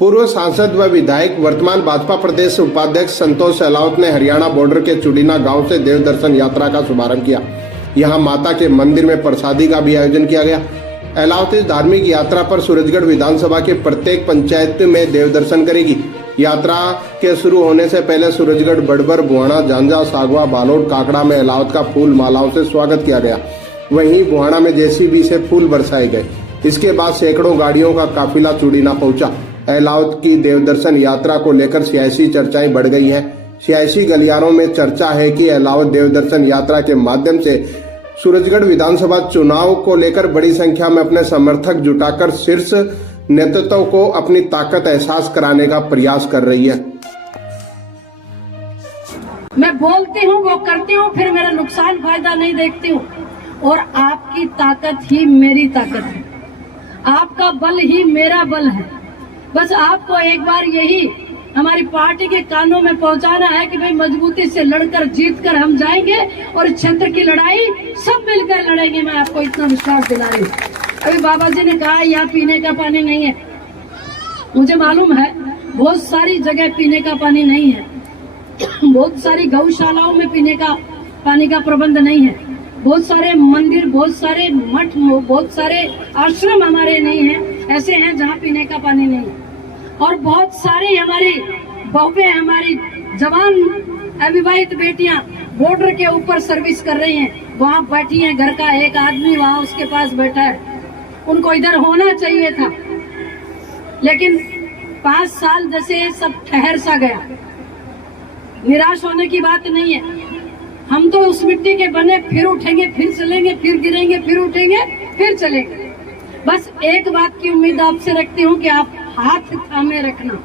पूर्व सांसद व विधायक वर्तमान भाजपा प्रदेश उपाध्यक्ष संतोष अहलावत ने हरियाणा बॉर्डर के चुडीना गांव से देव दर्शन यात्रा का शुभारंभ किया। यहां माता के मंदिर में प्रसादी का भी आयोजन किया गया। अहलावत इस धार्मिक यात्रा पर सूरजगढ़ विधानसभा के प्रत्येक पंचायत में देव दर्शन करेगी। यात्रा के शुरू होने से पहले सूरजगढ़, बड़बर, बुहाना, झांझा, सागवा, बालोट, काकड़ा में अहलावत का फूल मालाओं से स्वागत किया गया। वहीं बुहाना में जेसीबी से फूल बरसाए गए। इसके बाद सैकड़ों गाड़ियों का काफिला चुडीना पहुंचा। अहलावत की देवदर्शन यात्रा को लेकर सियासी चर्चाएं बढ़ गई हैं। सियासी गलियारों में चर्चा है कि अहलावत देवदर्शन यात्रा के माध्यम से सूरजगढ़ विधानसभा चुनाव को लेकर बड़ी संख्या में अपने समर्थक जुटाकर शीर्ष नेतृत्व को अपनी ताकत एहसास कराने का प्रयास कर रही है। मैं बोलती हूँ, वो करती हूँ, फिर मेरा नुकसान फायदा नहीं देखती हूँ। और आपकी ताकत ही मेरी ताकत है, आपका बल ही मेरा बल है। बस आपको एक बार यही हमारी पार्टी के कानों में पहुंचाना है कि भाई मजबूती से लड़कर जीतकर हम जाएंगे और इस क्षेत्र की लड़ाई सब मिलकर लड़ेंगे। मैं आपको इतना विश्वास दिला रही हूँ। अभी बाबा जी ने कहा यहाँ पीने का पानी नहीं है, मुझे मालूम है बहुत सारी जगह पीने का पानी नहीं है, बहुत सारी गौशालाओं में पीने का पानी का प्रबंध नहीं है, बहुत सारे मंदिर, बहुत सारे मठ, बहुत सारे आश्रम हमारे नहीं हैं, ऐसे हैं जहाँ पीने का पानी नहीं है। और बहुत सारी हमारी बहुएं, हमारी जवान अविवाहित बेटियां बॉर्डर के ऊपर सर्विस कर रही हैं, वहाँ बैठी हैं। घर का एक आदमी वहाँ उसके पास बैठा है, उनको इधर होना चाहिए था, लेकिन 5 साल जैसे सब ठहर सा गया। निराश होने की बात नहीं है, हम तो उस मिट्टी के बने, फिर उठेंगे, फिर चलेंगे, फिर गिरेंगे, फिर उठेंगे, फिर चलेंगे। बस एक बात की उम्मीद आपसे रखती हूँ कि आप हाथ थामे रखना।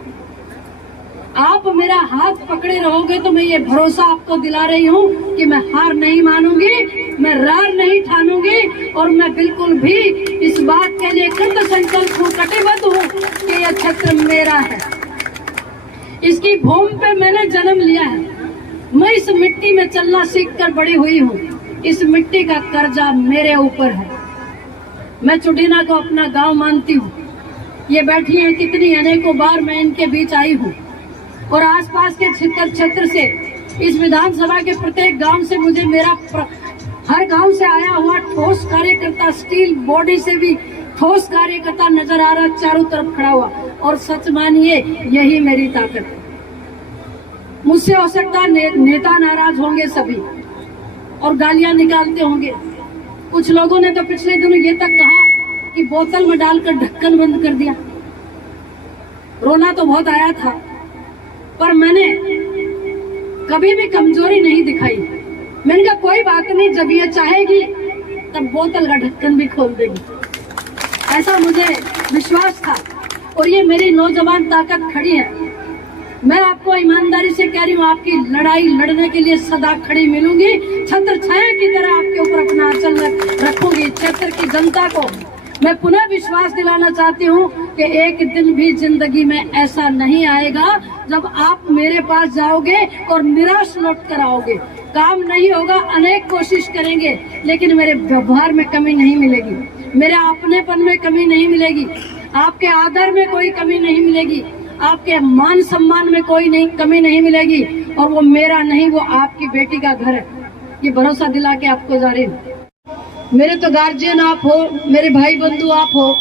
आप मेरा हाथ पकड़े रहोगे तो मैं ये भरोसा आपको दिला रही हूँ कि मैं हार नहीं मानूंगी, मैं रार नहीं ठानूंगी, और मैं बिल्कुल भी इस बात के लिए कृत संकल्प हूँ, कटिबद्ध हूँ कि यह क्षेत्र मेरा है। इसकी भूमि पे मैंने जन्म लिया है, मैं इस मिट्टी में चलना सीखकर बड़ी हुई हूँ। इस मिट्टी का कर्जा मेरे ऊपर है। मैं चुडीना को अपना गांव मानती हूँ। ये बैठी हैं कितनी अनेकों बार मैं इनके बीच आई हूँ, और आसपास के क्षेत्र से, इस विधानसभा के प्रत्येक गांव से मुझे मेरा हर गांव से आया हुआ ठोस कार्यकर्ता, स्टील बॉडी से भी ठोस कार्यकर्ता नजर आ रहा, चारों तरफ खड़ा हुआ। और सच मानिए यही मेरी ताकत है। मुझसे हो सकता है नेता नाराज होंगे सभी और गालियां निकालते होंगे। कुछ लोगों ने तो पिछले दिनों ये तक कहा कि बोतल में डालकर ढक्कन बंद कर दिया। रोना तो बहुत आया था, पर मैंने कभी भी कमजोरी नहीं दिखाई। मैंने कहा कोई बात नहीं, जब ये चाहेगी तब बोतल का ढक्कन भी खोल देगी, ऐसा मुझे विश्वास था। और ये मेरी नौजवान ताकत खड़ी है। मैं आपको ईमानदारी से कह रही हूँ, आपकी लड़ाई लड़ने के लिए सदा खड़ी मिलूंगी। छत्र छाया की तरह आपके ऊपर अपना आंचल रखूंगी। क्षेत्र की जनता को मैं पुनः विश्वास दिलाना चाहती हूँ कि एक दिन भी जिंदगी में ऐसा नहीं आएगा जब आप मेरे पास जाओगे और निराश लौट कर आओगे। काम नहीं होगा, अनेक कोशिश करेंगे, लेकिन मेरे व्यवहार में कमी नहीं मिलेगी, मेरे अपनेपन में कमी नहीं मिलेगी, आपके आदर में कोई कमी नहीं मिलेगी, आपके मान सम्मान में कोई कमी नहीं मिलेगी। और वो मेरा नहीं, वो आपकी बेटी का घर है। ये भरोसा दिला के आपको जा रही हूँ। मेरे तो गार्जियन आप हो, मेरे भाई बंधु आप हो,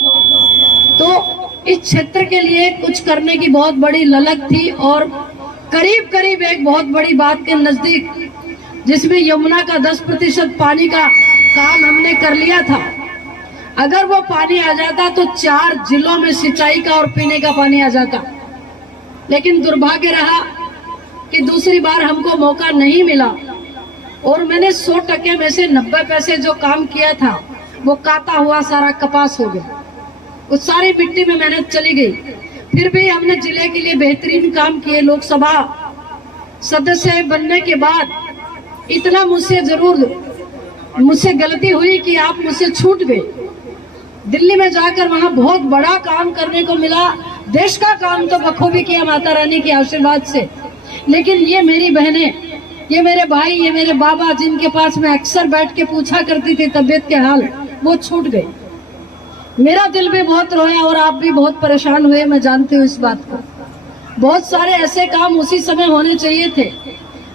तो इस क्षेत्र के लिए कुछ करने की बहुत बड़ी ललक थी। और करीब करीब एक बहुत बड़ी बात के नजदीक, जिसमें यमुना का 10% पानी का काम हमने कर लिया था। अगर वो पानी आ जाता तो 4 जिलों में सिंचाई का और पीने का पानी आ जाता। लेकिन दुर्भाग्य रहा कि दूसरी बार हमको मौका नहीं मिला, और मैंने 100% में से 90 पैसे जो काम किया था वो काटा हुआ सारा कपास हो गया। उस सारी मिट्टी में मेहनत चली गई। फिर भी हमने जिले के लिए बेहतरीन काम किए। लोकसभा सदस्य बनने के बाद इतना मुझसे गलती हुई कि आप मुझसे छूट गए। दिल्ली में जाकर वहां बहुत बड़ा काम करने को मिला। देश का काम तो बखूबी किया माता रानी के आशीर्वाद से, लेकिन ये मेरी बहनें, ये मेरे भाई, ये मेरे बाबा, जिनके पास मैं अक्सर बैठ के पूछा करती थी तबीयत के हाल, वो छूट गए। मेरा दिल भी बहुत रोया और आप भी बहुत परेशान हुए, मैं जानती हूँ इस बात को। बहुत सारे ऐसे काम उसी समय होने चाहिए थे,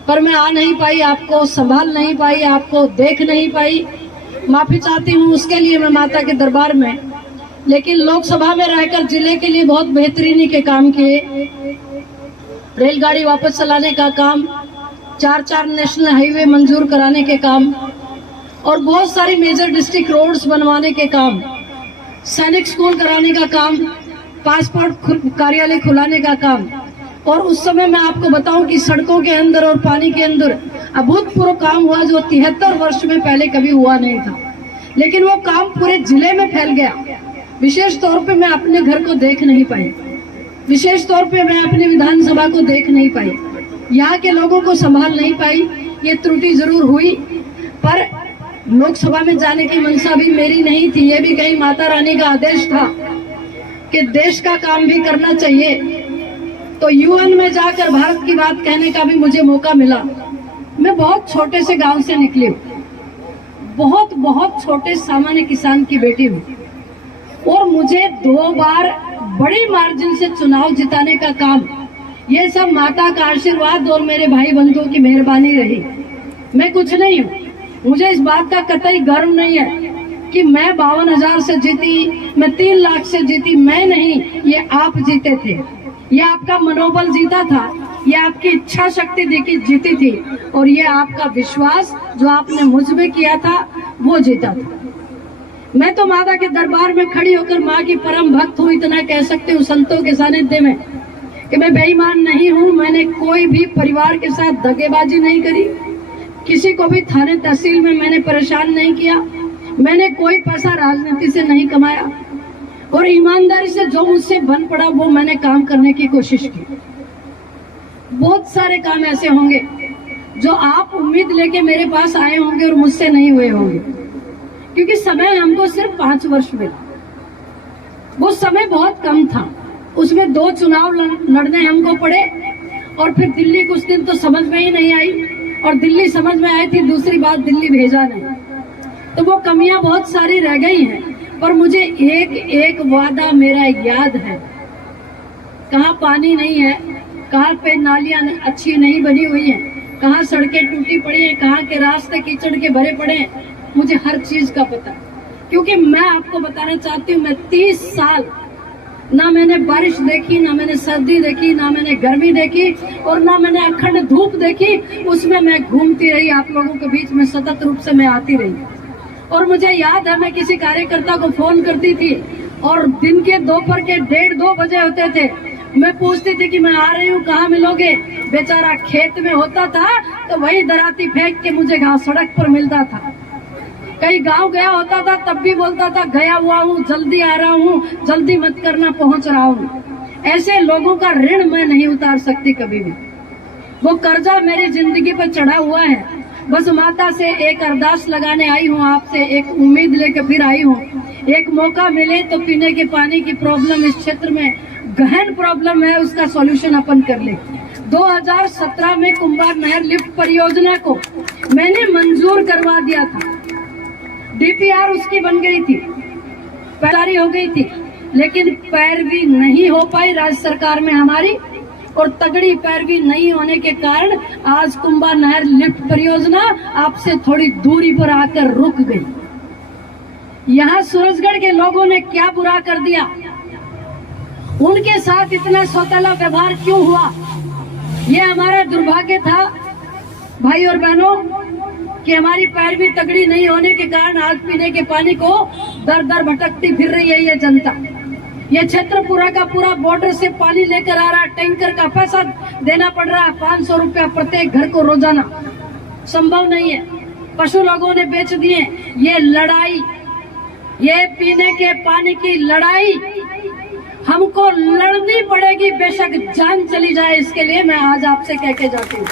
पर मैं आ नहीं पाई, आपको संभाल नहीं पाई, आपको देख नहीं पाई। माफी चाहती हूँ उसके लिए मैं माता के दरबार में। लेकिन लोकसभा में रहकर जिले के लिए बहुत बेहतरीनी के काम किए। रेलगाड़ी वापस चलाने का काम, 4 नेशनल हाईवे मंजूर कराने के काम, और बहुत सारी मेजर डिस्ट्रिक्ट रोड्स बनवाने के काम, सैनिक स्कूल कराने का काम, पासपोर्ट कार्यालय खुलाने का काम। और उस समय मैं आपको बताऊं कि सड़कों के अंदर और पानी के अंदर अभूतपूर्व काम हुआ, जो 73 वर्ष में पहले कभी हुआ नहीं था। लेकिन वो काम पूरे जिले में फैल गया। विशेष तौर पे मैं अपने घर को देख नहीं पाई, विशेष तौर पे मैं अपनी विधानसभा को देख नहीं पाई, यहाँ के लोगों को संभाल नहीं पाई। ये त्रुटि जरूर हुई, पर लोकसभा में जाने की मंशा भी मेरी नहीं थी। ये भी कहीं माता रानी का आदेश था कि देश का काम भी करना चाहिए। तो यूएन में जाकर भारत की बात कहने का भी मुझे मौका मिला। मैं बहुत छोटे से गांव से निकली हूँ, बहुत छोटे सामान्य किसान की बेटी हूँ, और मुझे 2 बार बड़ी मार्जिन से चुनाव जिताने का काम, ये सब माता का आशीर्वाद और मेरे भाई बंधुओं की मेहरबानी रही। मैं कुछ नहीं हूँ, मुझे इस बात का कतई गर्व नहीं है कि मैं 52,000 से जीती, मैं 3 लाख से जीती। मैं नहीं, ये आप जीते थे, ये आपका मनोबल जीता था, ये आपकी इच्छा शक्ति जीती थी, और ये आपका विश्वास जो आपने मुझ में किया था वो जीता था। मैं तो माता के दरबार में खड़ी होकर माँ की परम भक्त हूँ, इतना कह सकती हूँ संतों के सानिध्य में कि मैं बेईमान नहीं हूँ। मैंने कोई भी परिवार के साथ दगेबाजी नहीं करी, किसी को भी थाने तहसील में मैंने परेशान नहीं किया, मैंने कोई पैसा राजनीति से नहीं कमाया, और ईमानदारी से जो मुझसे बन पड़ा वो मैंने काम करने की कोशिश की। बहुत सारे काम ऐसे होंगे जो आप उम्मीद लेके मेरे पास आए होंगे और मुझसे नहीं हुए होंगे, क्योंकि समय हमको सिर्फ 5 वर्ष मिला। वो समय बहुत कम था, उसमें 2 चुनाव लड़ने हमको पड़े, और फिर दिल्ली कुछ दिन तो समझ में ही नहीं आई, और दिल्ली समझ में आई थी, दूसरी बात दिल्ली भेजा नहीं। तो वो कमियां बहुत सारी रह गई हैं, पर मुझे एक वादा मेरा याद है। कहाँ पानी नहीं है, कहाँ पे नालियां अच्छी नहीं बनी हुई हैं, कहाँ सड़कें टूटी पड़ी हैं, कहाँ के रास्ते कीचड़ के भरे पड़े हैं, मुझे हर चीज का पता। क्योंकि मैं आपको बताना चाहती हूँ, मैं 30 साल ना मैंने बारिश देखी, ना मैंने सर्दी देखी, ना मैंने गर्मी देखी, और ना मैंने अखंड धूप देखी। उसमें मैं घूमती रही, आप लोगों के बीच में सतत रूप से मैं आती रही। और मुझे याद है, मैं किसी कार्यकर्ता को फोन करती थी और दिन के दोपहर के 1:30-2 बजे होते थे, मैं पूछती थी कि मैं आ रही हूँ, कहाँ मिलोगे? बेचारा खेत में होता था तो वही दराती फेंक के मुझे घास सड़क पर मिलता था। कहीं गांव गया होता था तब भी बोलता था, गया हुआ हूँ, जल्दी आ रहा हूँ, जल्दी मत करना, पहुंच रहा हूँ। ऐसे लोगों का ऋण मैं नहीं उतार सकती कभी भी। वो कर्जा मेरी जिंदगी पर चढ़ा हुआ है। बस माता से एक अरदास लगाने आई हूँ, आपसे एक उम्मीद लेकर फिर आई हूँ। एक मौका मिले तो पीने के पानी की प्रॉब्लम इस क्षेत्र में गहन प्रॉब्लम है, उसका सॉल्यूशन अपन कर ले। 2017 में कुंभार नहर लिफ्ट परियोजना को मैंने मंजूर करवा दिया था। डीपीआर उसकी बन गई थी, तैयारी हो गई थी, लेकिन पैरवी नहीं हो पाई राज्य सरकार में हमारी, और तगड़ी पैरवी नहीं होने के कारण आज कुंभार नहर लिफ्ट परियोजना आपसे थोड़ी दूरी पर आकर रुक गई। यहाँ सूरजगढ़ के लोगों ने क्या बुरा कर दिया, उनके साथ इतना सौतेला व्यवहार क्यों हुआ? ये हमारा दुर्भाग्य था भाई और बहनों कि हमारी पैरवी तगड़ी नहीं होने के कारण आज पीने के पानी को दर दर भटकती फिर रही है ये जनता। ये क्षेत्र पूरा का पूरा बॉर्डर से पानी लेकर आ रहा, टैंकर का पैसा देना पड़ रहा है, 500 रुपया प्रत्येक घर को रोजाना, संभव नहीं है। पशु लोगों ने बेच दिए। ये लड़ाई, ये पीने के पानी की लड़ाई हमको लड़नी पड़ेगी, बेशक जान चली जाए, इसके लिए मैं आज आपसे कह के जाती हूँ।